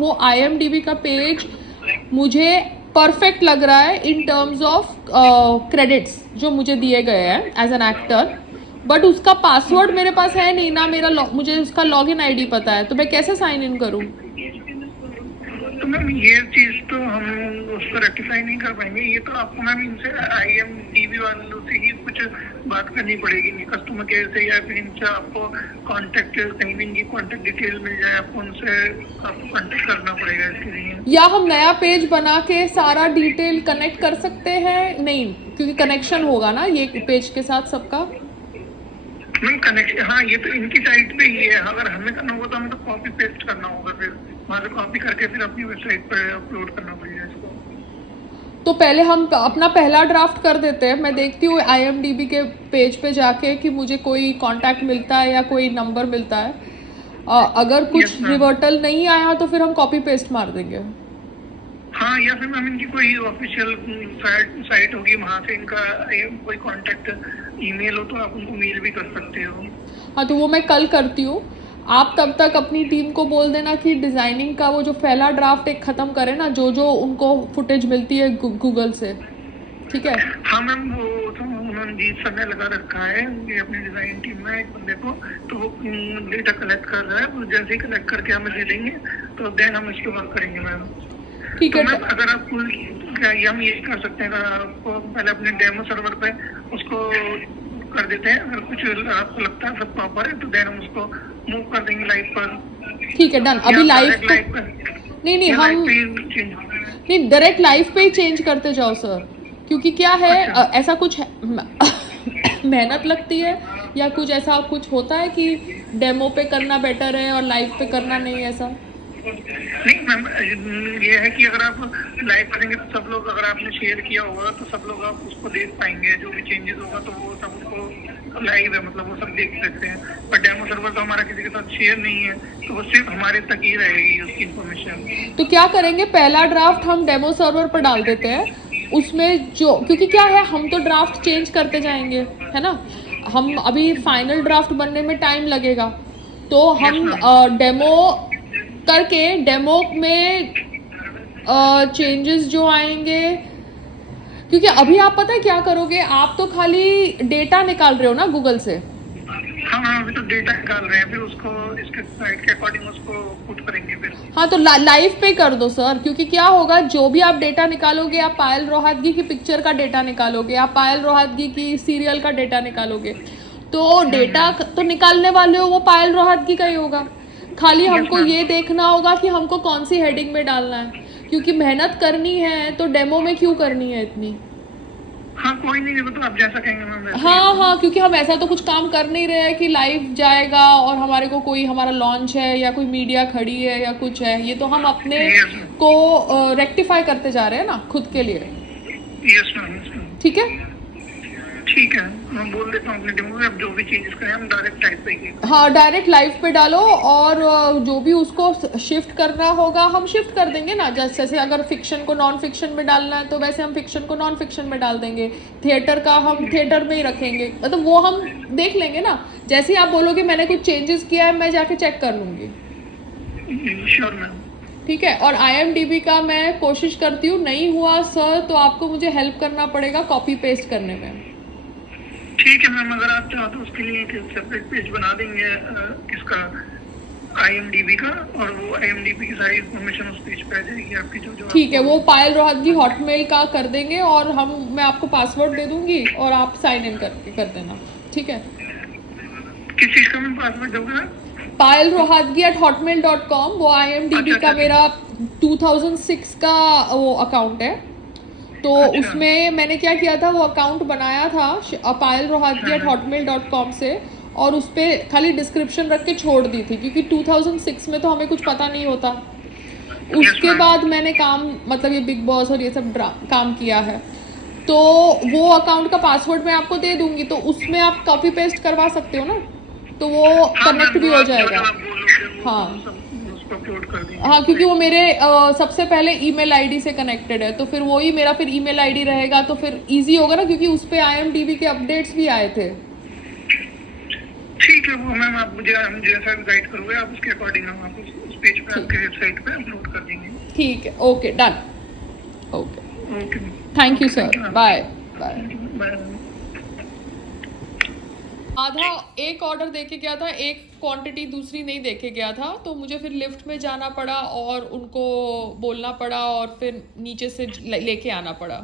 वो IMDb का page मुझे परफेक्ट लग रहा है इन टर्म्स ऑफ क्रेडिट्स जो मुझे दिए गए हैं एज एन एक्टर, बट उसका पासवर्ड मेरे पास है नहीं ना, मुझे उसका लॉगिन आईडी पता है, तो मैं कैसे साइन इन करूं? तो मैम ये चीज तो हम उसको रेक्टिफाई नहीं कर पाएंगे। ये तो आपको मैम इनसे IMDb वालों से ही कुछ बात करनी पड़ेगी, कस्टमर केयर से, या फिर इनसे आपको कांटेक्ट, कहीं भी इनकी कांटेक्ट डिटेल मिल जाए आपको, उनसे आपको कांटेक्ट करना पड़ेगा इसके लिए। या हम नया पेज बना के सारा डिटेल कनेक्ट कर सकते हैं? नहीं, क्योंकि कनेक्शन होगा ना ये पेज के साथ सबका। मैम कनेक्शन, हाँ ये तो इनकी साइट पे ही है। अगर हमें करना होगा तो हमें तो कॉपी पेस्ट करना होगा, फिर वहाँ से कॉपी करके फिर अपनी वेबसाइट पे अपलोड करना पड़ेगा इसको। तो पहले हम अपना पहला ड्राफ्ट कर देते हैं। मैं देखती हूँ IMDb के पेज पे जाके कि मुझे कोई कांटेक्ट मिलता है या कोई नंबर मिलता है। अगर कुछ रिवर्टल नहीं आया तो फिर हम कॉपी पेस्ट मार देंगे। हाँ, या फिर मैम इनकी कोई ऑफिशियल साइट होगी, वहाँ से इनका कोई कांटेक्ट ईमेल हो तो आप उनको मेल भी कर सकते हो। हाँ, तो वो मैं कल करती हूँ। आप तब तक अपनी टीम को बोल देना कि डिज़ाइनिंग का वो जो पहला ड्राफ्ट एक ख़त्म करें ना, जो जो उनको फुटेज मिलती है गूगल से, ठीक है? हाँ मैम, वो तो उन्होंने जी समय लगा रखा है ये अपनी डिज़ाइन टीम में एक बंदे को, तो वो डेटा कलेक्ट कर रहा है। वो जैसे ही कलेक्ट करके हमें दे देंगे तो देन हम इसके वर्क करेंगे मैम। ठीक है। तो मैम अगर आप हम ये कर सकते हैं, अगर आपको पहले अपने डेमो सर्वर पे उसको कर देते हैं, अगर कुछ आपको लगता है सब प्रॉपर है तो देन हम उसको मूव कर देंगे लाइव पर। ठीक है, डन। अभी लाइव पे नहीं हम नहीं, डायरेक्ट लाइव पे ही चेंज करते जाओ सर, क्योंकि क्या है, अच्छा। ऐसा कुछ है, मेहनत लगती है या कुछ ऐसा कुछ होता है कि डेमो पे करना बेटर है और लाइव पे करना नहीं, ऐसा नहीं मैम, ये है कि अगर आप लाइव करेंगे तो सब लोग, अगर आपने शेयर किया होगा तो सब लोग आप उसको देख पाएंगे, जो भी चेंजेस होगा तो वो सब उसको लाइव है, मतलब वो सब देख सकते हैं। पर डेमो सर्वर तो हमारा किसी के साथ शेयर नहीं है, तो वो सिर्फ हमारे तक ही रहेगी उसकी इन्फॉर्मेशन। तो क्या करेंगे, पहला ड्राफ्ट हम डेमो सर्वर पर डाल देते हैं, उसमें जो, क्योंकि क्या है, हम तो ड्राफ्ट चेंज करते जाएंगे, है ना, हम अभी फाइनल ड्राफ्ट बनने में टाइम लगेगा, तो हम डेमो करके डेमो में चेंजेस जो आएंगे, क्योंकि अभी आप पता है क्या करोगे, आप तो खाली डेटा निकाल रहे हो ना गूगल से। हाँ, अभी तो डेटा निकाल रहे हैं, फिर उसको इसके साइट के अकॉर्डिंग उसको पुट करेंगे फिर। हाँ, तो लाइव पे कर दो सर, क्योंकि क्या होगा, जो भी आप डेटा निकालोगे, आप पायल रोहतगी की पिक्चर का डेटा निकालोगे, आप पायल रोहतगी की सीरियल का डेटा निकालोगे, तो डेटा तो निकालने वाले हो वो पायल रोहतगी का ही होगा। खाली हमको ये देखना होगा कि हमको कौन सी हेडिंग में डालना है, क्योंकि मेहनत करनी है तो डेमो में क्यों करनी है इतनी। हाँ कोई नहीं, वो तो आप जैसा कहेंगे मैम। हाँ, क्योंकि हम ऐसा तो कुछ काम कर नहीं रहे हैं कि लाइव जाएगा और हमारे को कोई, हमारा लॉन्च है या कोई मीडिया खड़ी है या कुछ है, ये तो हम अपने को रेक्टिफाई करते जा रहे हैं ना खुद के लिए। Yes ma'am. ठीक है, ठीक है, मैं बोल देता हूँ अपने डेमो में, अब जो भी चेंजेस करें हम डायरेक्ट लाइव पे ही। हाँ, डायरेक्ट लाइव पे डालो, और जो भी उसको शिफ्ट करना होगा हम शिफ्ट कर देंगे ना, जैसे अगर फिक्शन को नॉन फिक्शन में डालना है तो वैसे हम फिक्शन को नॉन फिक्शन में डाल देंगे, थिएटर का हम थिएटर में ही रखेंगे, मतलब वो हम देख लेंगे ना। जैसे ही आप बोलोगे मैंने कुछ चेंजेस किया है, मैं जाके चेक कर लूँगी। Sure ma'am. ठीक है, और IMDb का मैं कोशिश करती हूँ, नहीं हुआ सर तो आपको मुझे हेल्प करना पड़ेगा कॉपी पेस्ट करने में। ठीक है मैम, अगर आप चाहो तो उसके लिए एक सेपरेट पेज बना देंगे इसका IMDb का, और वो IMDb की सारी इन्फॉर्मेशन उस पेज पे आ जाएगी आपकी, जो ठीक है, वो पायल रोहतगी हॉटमेल का कर देंगे, और मैं आपको पासवर्ड दे दूंगी और आप साइन इन करके कर देना, ठीक है? किस चीज का मैं पासवर्ड दूंगा? पायल रोहतगी @hotmail.com, वो IMDb का मेरा 2006 का वो अकाउंट है, तो उसमें मैंने क्या किया था, वो अकाउंट बनाया था पायल रोहतगी @hotmail.com से, और उस पर खाली डिस्क्रिप्शन रख के छोड़ दी थी, क्योंकि 2006 में तो हमें कुछ पता नहीं होता। उसके बाद मैंने काम, मतलब ये बिग बॉस और ये सब काम किया है, तो वो अकाउंट का पासवर्ड मैं आपको दे दूंगी, तो उसमें आप कॉपी पेस्ट करवा सकते हो ना, तो वो कनेक्ट भी हो जाएगा। हाँ, क्योंकि वो मेरे सबसे पहले ईमेल आईडी से कनेक्टेड है, तो फिर वही मेरा फिर ईमेल आईडी रहेगा, तो फिर इजी होगा ना, क्योंकि उस पे IMDb के अपडेट्स भी आए थे। ठीक है, वो मैम आप मुझे जैसा गाइड करोगे आप उसके अकॉर्डिंग हम आपको पेज पे ठीक। आपके वेबसाइट पे अपलोड कर देंगे। ठीक है, okay, done, okay, okay, thank you okay, thank sir, you, bye bye. Bye. आधा एक ऑर्डर देके गया था, एक क्वांटिटी दूसरी नहीं देके गया था, तो मुझे फिर लिफ्ट में जाना पड़ा और उनको बोलना पड़ा और फिर नीचे से लेके आना पड़ा।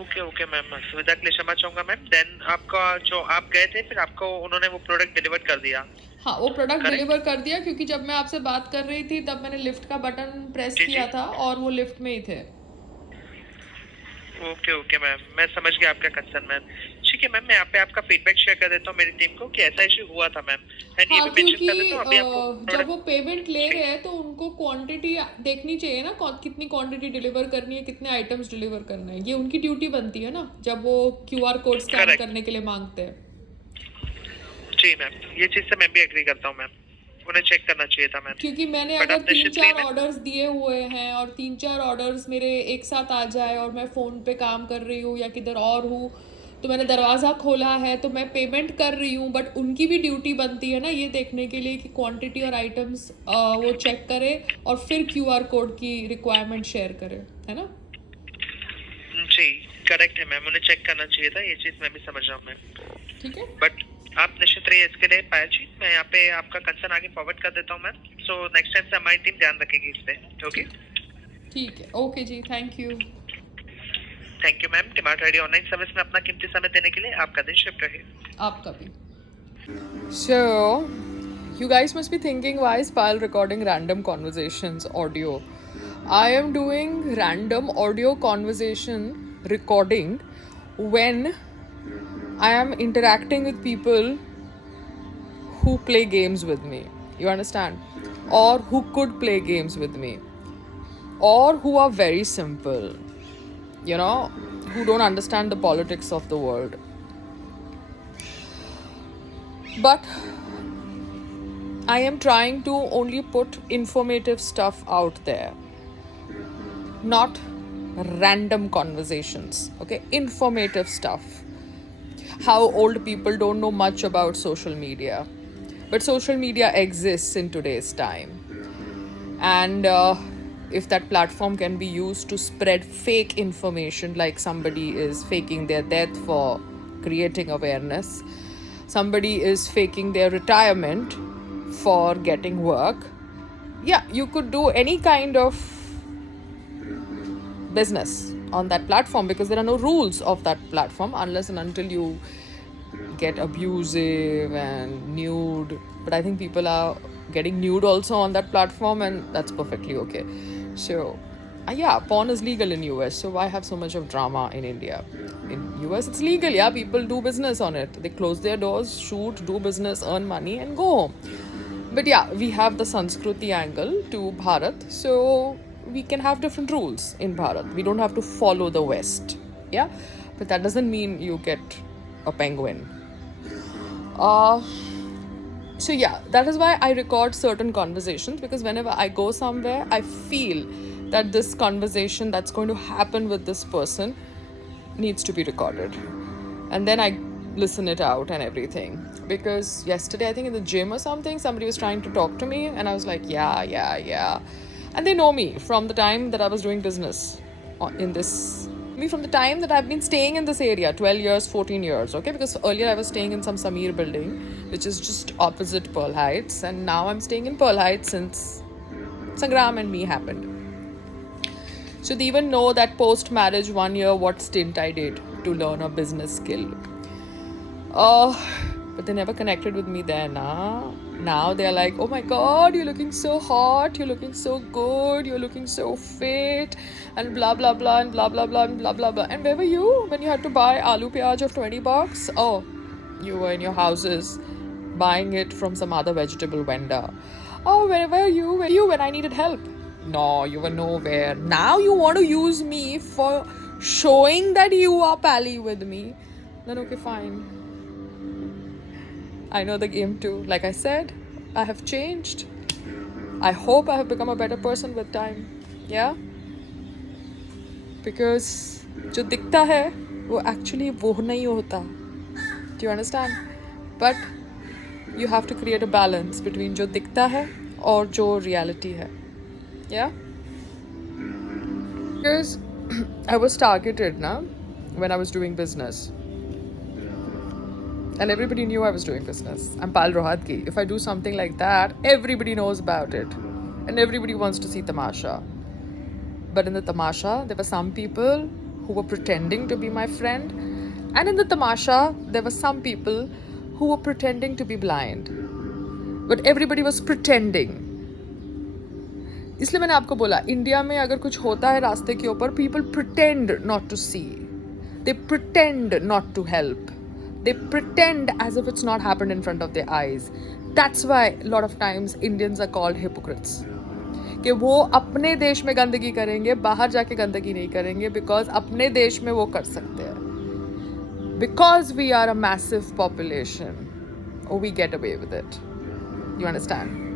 ओके ओके मैम, सुविधा के लिए क्षमा चाहूंगा मैम। देन आपका जो आप गए थे, फिर आपको उन्होंने वो प्रोडक्ट डिलीवर कर दिया? हाँ, वो प्रोडक्ट Correct? डिलीवर कर दिया, क्योंकि जब मैं आपसे बात कर रही थी तब मैंने लिफ्ट का बटन प्रेस जी, किया जी। था और वो लिफ्ट में ही थे। ओके ओके मैम, मैं समझ गया आपका कंसर्न मैम। ठीक है मैम, मैं यहाँ पे आपका फीडबैक शेयर कर देता हूँ मेरी टीम को कि ऐसा इशू हुआ था मैम। एंड ये हाँ, भी मेंशन कर क्योंकि देता हूँ अभी आपको जब प्रोडक्ट। वो पेमेंट ले रहे हैं तो उनको क्वांटिटी देखनी चाहिए ना, कितनी क्वांटिटी डिलीवर करनी है, कितने आइटम्स डिलीवर करना है, ये उनकी ड्यूटी बनती है ना, जब वो क्यूआर कोड स्कैन Correct. करने के लिए मांगते हैं। जी मैम, ये चीज से मैं भी एग्री करता हूँ मैम, उन्हें चेक करना चाहिए था मैम। क्योंकि मैंने But अगर आप निश्चित 3-4 नहीं ऑर्डर्स दिए हुए हैं और 3-4 ऑर्डर्स मेरे एक साथ आ जाए और मैं फ़ोन पे काम कर रही हूँ या किधर और हूँ, तो मैंने दरवाज़ा खोला है तो मैं पेमेंट कर रही हूँ, बट उनकी भी ड्यूटी बनती है ना ये देखने के लिए कि क्वांटिटी और आइटम्स वो चेक करे और फिर क्यूआर कोड की रिक्वायरमेंट शेयर करे, है ना। जी करेक्ट है मैम, उन्हें चेक करना चाहिए था, ये चीज मैं भी समझ रहा हूँ मैम। ठीक है, बट आप निश्चित रहिए इसके लिए पायल जी, मैं यहाँ पे आपका कंसर्न आगे फॉरवर्ड कर देता हूँ मैम। सो नेक्स्ट टाइम से हमारी टीम ध्यान रखेगी इस पे। ओके, ठीक है, ओके जी, thank you. Thank you ma'am. Demand ready online service में अपना कीमती समय देने के लिए आपका दिन शुभ रहे। आपका भी। So, you guys must be thinking, why is Pal recording random conversations audio? I am doing random audio conversation recording when I am interacting with people who play games with me. You understand? Or who could play games with me. Or who are very simple. You know, who don't understand the politics of the world. But I am trying to only put informative stuff out there, not random conversations, okay? Informative stuff. How old people don't know much about social media, but social media exists in today's time. And if that platform can be used to spread fake information, like somebody is faking their death for creating awareness, somebody is faking their retirement for getting work, yeah, you could do any kind of business on that platform, because there are no rules of that platform unless and until you get abusive and nude. But I think people are getting nude also on that platform, and that's perfectly okay. So yeah, porn is legal in US, so why have so much of drama in India? In US it's legal, yeah, people do business on it. They close their doors, shoot, do business, earn money and go home. But yeah, we have the Sanskruti angle to Bharat, so we can have different rules in Bharat. We don't have to follow the West, yeah? But that doesn't mean you get a penguin. So yeah, that is why I record certain conversations, because whenever I go somewhere, I feel that this conversation that's going to happen with this person needs to be recorded. And then I listen it out and everything. Because yesterday, I think in the gym or something, somebody was trying to talk to me and I was like, yeah. And they know me from the time that I was doing business from the time that I've been staying in this area, 12 years, 14 years, okay? Because earlier I was staying in some Samir building, which is just opposite Pearl Heights. And now I'm staying in Pearl Heights since Sangram and me happened. So they even know that post-marriage 1 year, what stint I did to learn a business skill. But they never connected with me then. Now they're like, oh my god, you're looking so hot, you're looking so good, you're looking so fit, and blah blah blah and blah blah blah and blah blah blah. And where were you when you had to buy aloo piyaj of $20? Oh, you were in your houses buying it from some other vegetable vendor. Oh, where were you when I needed help? No, you were nowhere. Now you want to use me for showing that you are pally with me. Then okay, fine. I know the game too. Like I said, I have changed. I hope I have become a better person with time. Yeah? Because जो दिखता है वो actually वो नहीं होता. Do you understand? But you have to create a balance between जो दिखता है और जो reality है. Yeah? Because I was targeted na when I was doing business. And everybody knew I was doing business. I'm Pal Rohatgi. If I do something like that, everybody knows about it. And everybody wants to see tamasha. But in the tamasha, there were some people who were pretending to be my friend. And in the tamasha, there were some people who were pretending to be blind. But everybody was pretending. इसलिए मैंने आपको बोला, India में अगर कुछ होता है रास्ते के ऊपर, people pretend not to see. They pretend not to help. They pretend as if it's not happened in front of their eyes. That's why a lot of times Indians are called hypocrites. कि वो अपने देश में गंदगी करेंगे, बाहर जाके गंदगी नहीं करेंगे, because अपने देश में वो कर सकते हैं. Because we are a massive population, we get away with it. You understand?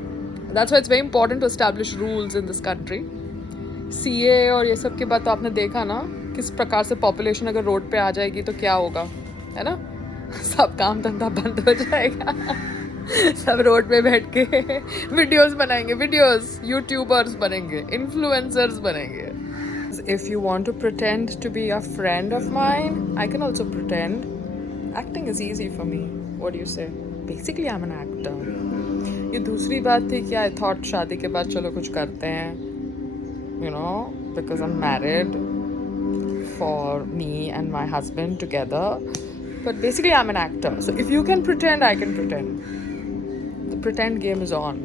That's why it's very important to establish rules in this country. CA और ये सब के बाद तो आपने देखा ना किस प्रकार से population अगर रोड पे आ जाएगी तो क्या होगा, है ना? सब काम धंधा बंद हो जाएगा. सब रोड पे बैठ के वीडियोस बनाएंगे, यूट्यूबर्स बनेंगे, इन्फ्लुएंसर्स बनेंगे. If you want to pretend to be a friend of mine, I can also pretend. Acting is easy for me. What do you say? Basically, I'm an actor. ये दूसरी बात थी कि I thought शादी के बाद चलो कुछ करते हैं, you know, because I'm married for me and my husband together. But basically, I'm an actor. So if you can pretend, I can pretend. The pretend game is on.